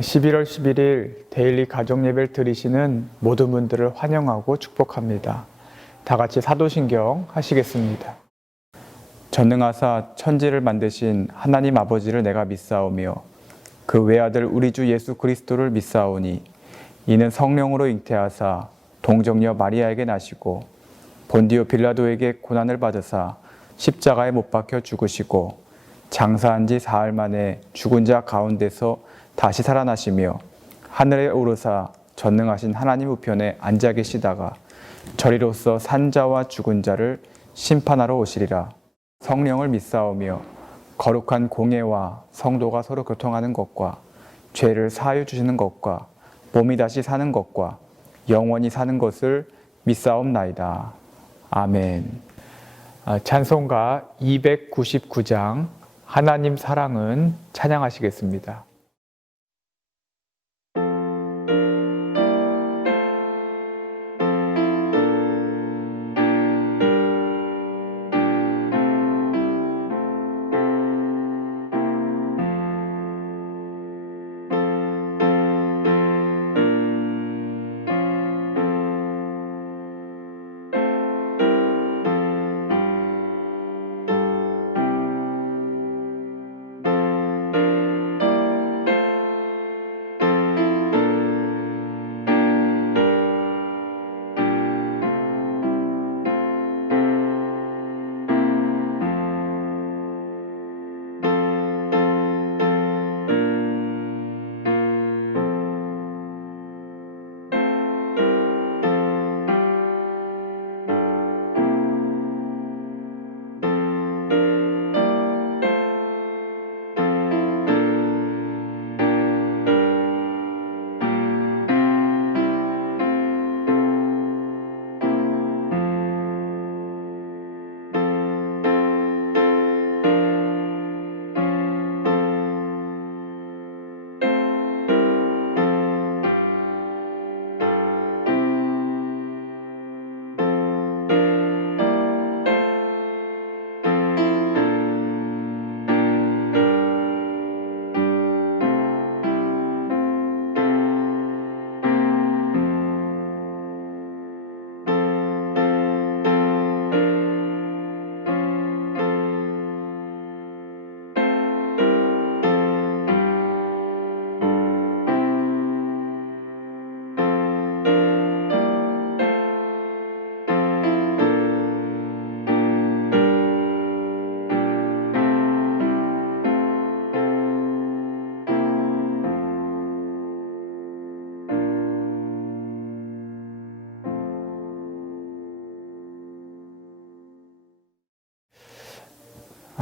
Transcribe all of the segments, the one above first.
11월 11일 데일리 가정예배를 드리시는 모든 분들을 환영하고 축복합니다. 다 같이 사도신경 하시겠습니다. 전능하사 천지를 만드신 하나님 아버지를 내가 믿사오며 그 외아들 우리 주 예수 그리스도를 믿사오니 이는 성령으로 잉태하사 동정녀 마리아에게 나시고 본디오 빌라도에게 고난을 받으사 십자가에 못 박혀 죽으시고 장사한 지 사흘 만에 죽은 자 가운데서 다시 살아나시며 하늘에 오르사 전능하신 하나님 우편에 앉아 계시다가 저리로서 산자와 죽은 자를 심판하러 오시리라. 성령을 믿사오며 거룩한 공예와 성도가 서로 교통하는 것과 죄를 사하여 주시는 것과 몸이 다시 사는 것과 영원히 사는 것을 믿사옵나이다. 아멘. 찬송가 299장 하나님 사랑은 찬양하시겠습니다.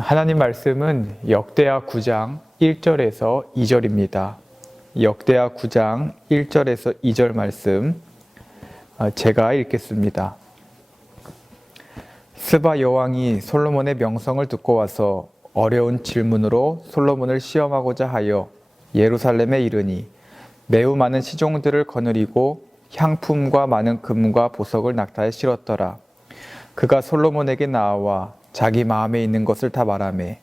하나님 말씀은 역대하 9장 1절에서 2절입니다. 역대하 9장 1절에서 2절 말씀 제가 읽겠습니다. 스바 여왕이 솔로몬의 명성을 듣고 와서 어려운 질문으로 솔로몬을 시험하고자 하여 예루살렘에 이르니 매우 많은 시종들을 거느리고 향품과 많은 금과 보석을 낙타에 실었더라. 그가 솔로몬에게 나와 자기 마음에 있는 것을 다 말하매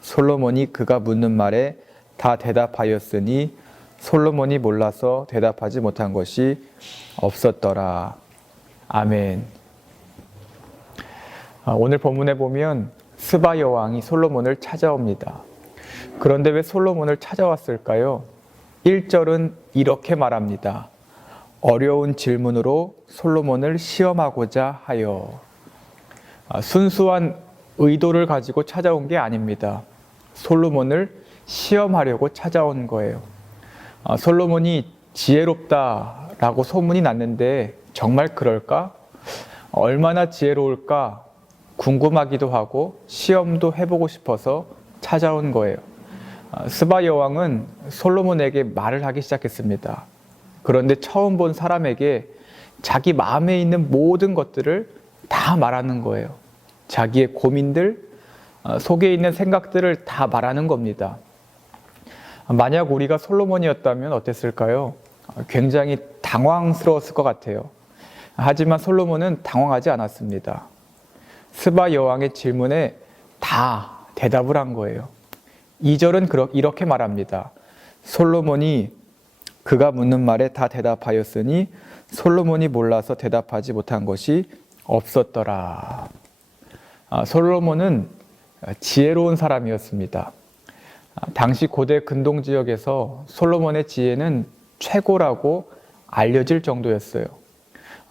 솔로몬이 그가 묻는 말에 다 대답하였으니 솔로몬이 몰라서 대답하지 못한 것이 없었더라. 아멘. 오늘 본문에 보면 스바 여왕이 솔로몬을 찾아옵니다. 그런데 왜 솔로몬을 찾아왔을까요? 1절은 이렇게 말합니다. 어려운 질문으로 솔로몬을 시험하고자 하여. 순수한 의도를 가지고 찾아온 게 아닙니다. 솔로몬을 시험하려고 찾아온 거예요. 솔로몬이 지혜롭다라고 소문이 났는데 정말 그럴까? 얼마나 지혜로울까 궁금하기도 하고 시험도 해보고 싶어서 찾아온 거예요. 스바 여왕은 솔로몬에게 말을 하기 시작했습니다. 그런데 처음 본 사람에게 자기 마음에 있는 모든 것들을 다 말하는 거예요. 자기의 고민들, 속에 있는 생각들을 다 말하는 겁니다. 만약 우리가 솔로몬이었다면 어땠을까요? 굉장히 당황스러웠을 것 같아요. 하지만 솔로몬은 당황하지 않았습니다. 스바 여왕의 질문에 다 대답을 한 거예요. 2절은 이렇게 말합니다. 솔로몬이 그가 묻는 말에 다 대답하였으니 솔로몬이 몰라서 대답하지 못한 것이 없었더라. 솔로몬은 지혜로운 사람이었습니다. 당시 고대 근동 지역에서 솔로몬의 지혜는 최고라고 알려질 정도였어요.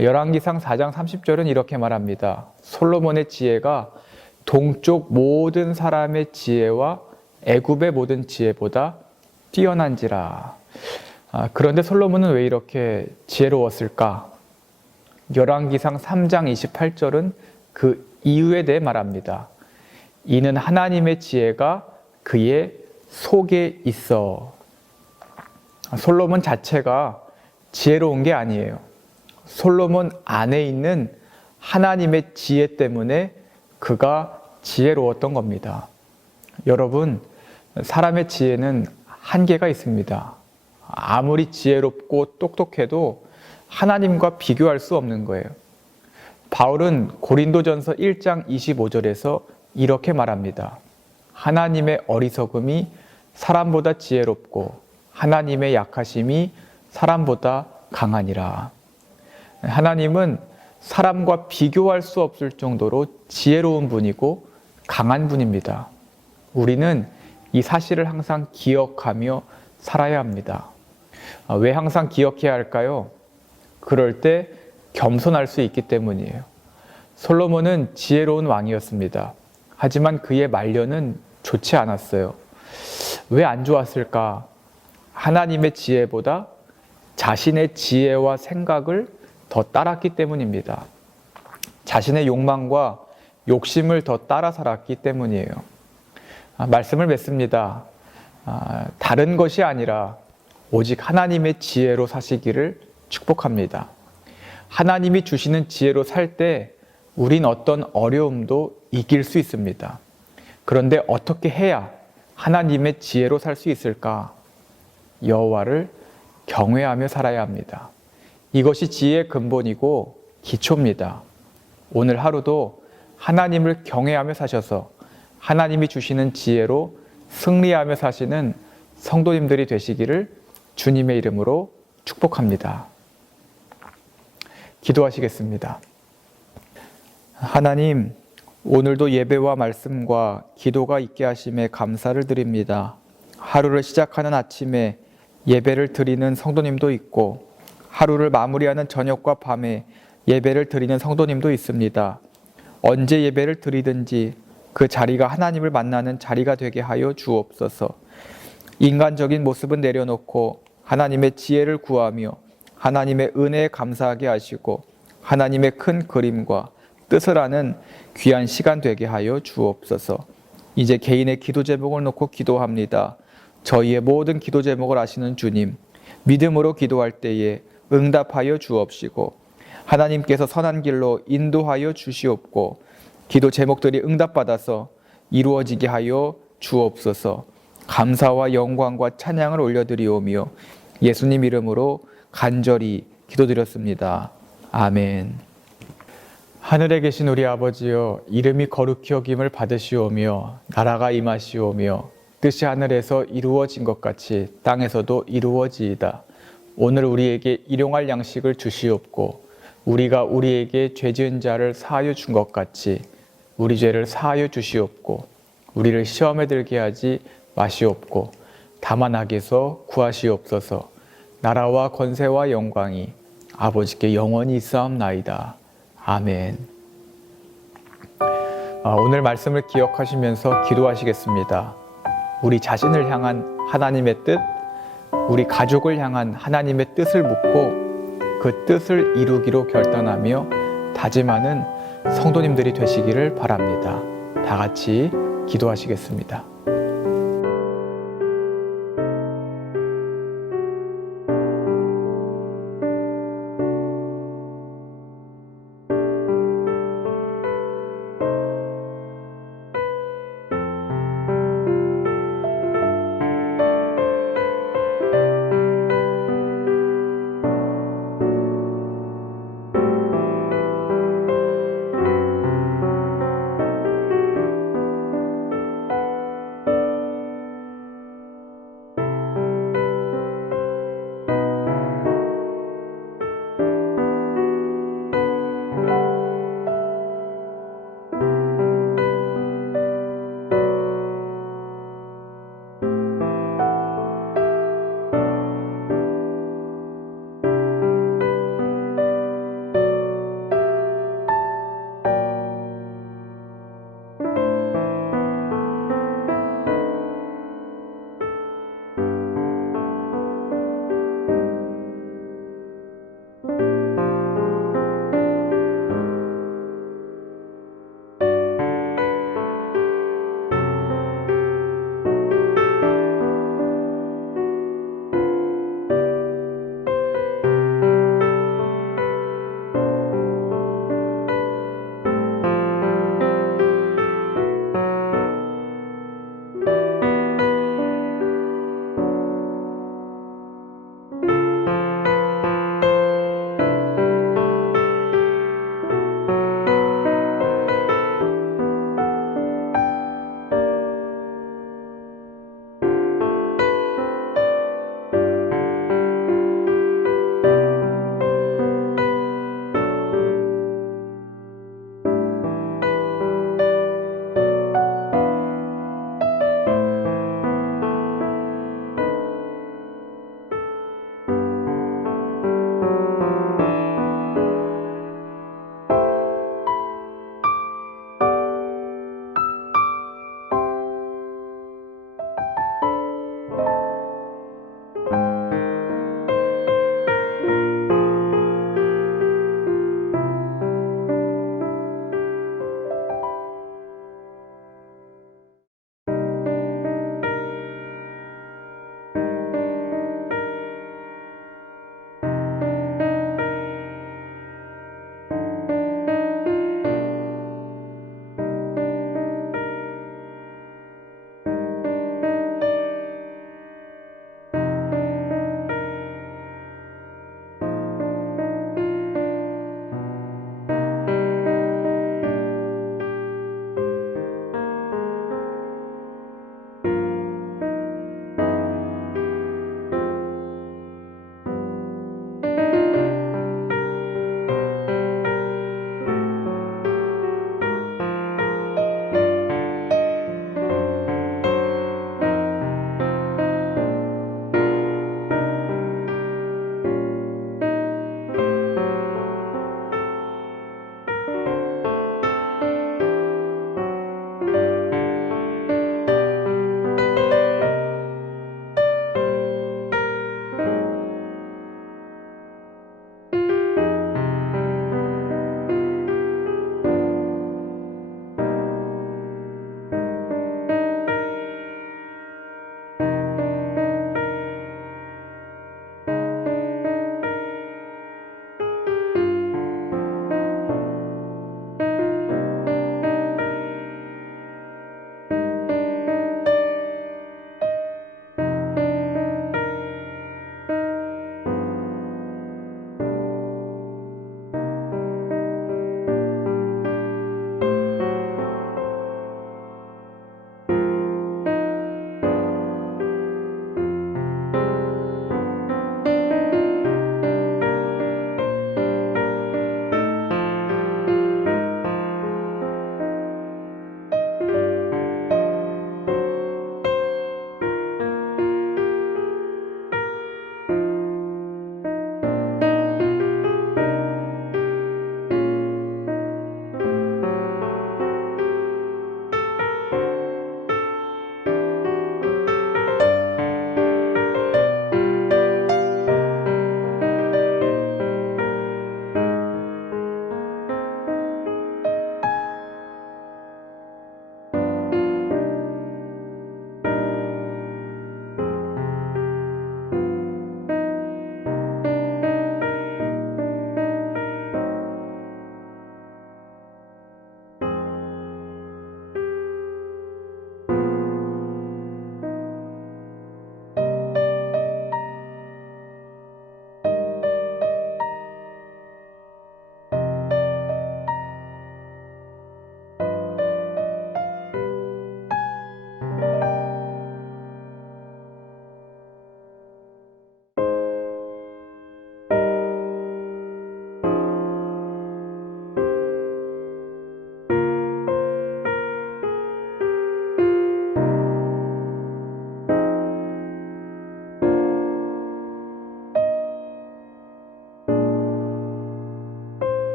열왕기상 4장 30절은 이렇게 말합니다. 솔로몬의 지혜가 동쪽 모든 사람의 지혜와 애굽의 모든 지혜보다 뛰어난지라. 그런데 솔로몬은 왜 이렇게 지혜로웠을까? 열왕기상 3장 28절은 그 이유에 대해 말합니다. 이는 하나님의 지혜가 그의 속에 있어. 솔로몬 자체가 지혜로운 게 아니에요. 솔로몬 안에 있는 하나님의 지혜 때문에 그가 지혜로웠던 겁니다. 여러분, 사람의 지혜는 한계가 있습니다. 아무리 지혜롭고 똑똑해도 하나님과 비교할 수 없는 거예요. 바울은 고린도전서 1장 25절에서 이렇게 말합니다. 하나님의 어리석음이 사람보다 지혜롭고 하나님의 약하심이 사람보다 강하니라. 하나님은 사람과 비교할 수 없을 정도로 지혜로운 분이고 강한 분입니다. 우리는 이 사실을 항상 기억하며 살아야 합니다. 왜 항상 기억해야 할까요? 그럴 때 겸손할 수 있기 때문이에요. 솔로몬은 지혜로운 왕이었습니다. 하지만 그의 말년은 좋지 않았어요. 왜 안 좋았을까? 하나님의 지혜보다 자신의 지혜와 생각을 더 따랐기 때문입니다. 자신의 욕망과 욕심을 더 따라 살았기 때문이에요. 말씀을 맺습니다. 다른 것이 아니라 오직 하나님의 지혜로 사시기를 축복합니다. 하나님이 주시는 지혜로 살 때 우린 어떤 어려움도 이길 수 있습니다. 그런데 어떻게 해야 하나님의 지혜로 살 수 있을까? 여호와를 경외하며 살아야 합니다. 이것이 지혜의 근본이고 기초입니다. 오늘 하루도 하나님을 경외하며 사셔서 하나님이 주시는 지혜로 승리하며 사시는 성도님들이 되시기를 주님의 이름으로 축복합니다. 기도하시겠습니다. 하나님, 오늘도 예배와 말씀과 기도가 있게 하심에 감사를 드립니다. 하루를 시작하는 아침에 예배를 드리는 성도님도 있고 하루를 마무리하는 저녁과 밤에 예배를 드리는 성도님도 있습니다. 언제 예배를 드리든지 그 자리가 하나님을 만나는 자리가 되게 하여 주옵소서. 인간적인 모습은 내려놓고 하나님의 지혜를 구하며 하나님의 은혜에 감사하게 하시고 하나님의 큰 그림과 뜻을 아는 귀한 시간 되게 하여 주옵소서. 이제 개인의 기도 제목을 놓고 기도합니다. 저희의 모든 기도 제목을 아시는 주님, 믿음으로 기도할 때에 응답하여 주옵시고 하나님께서 선한 길로 인도하여 주시옵고 기도 제목들이 응답받아서 이루어지게 하여 주옵소서. 감사와 영광과 찬양을 올려드리오며 예수님 이름으로 간절히 기도드렸습니다. 아멘. 하늘에 계신 우리 아버지여, 이름이 거룩히 여김을 받으시오며 나라가 임하시오며 뜻이 하늘에서 이루어진 것 같이 땅에서도 이루어지이다. 오늘 우리에게 일용할 양식을 주시옵고 우리가 우리에게 죄 지은 자를 사하여 준 것 같이 우리 죄를 사하여 주시옵고 우리를 시험에 들게 하지 마시옵고 다만 악에서 구하시옵소서. 나라와 권세와 영광이 아버지께 영원히 있사옵나이다. 아멘. 오늘 말씀을 기억하시면서 기도하시겠습니다. 우리 자신을 향한 하나님의 뜻, 우리 가족을 향한 하나님의 뜻을 묻고 그 뜻을 이루기로 결단하며 다짐하는 성도님들이 되시기를 바랍니다. 다 같이 기도하시겠습니다.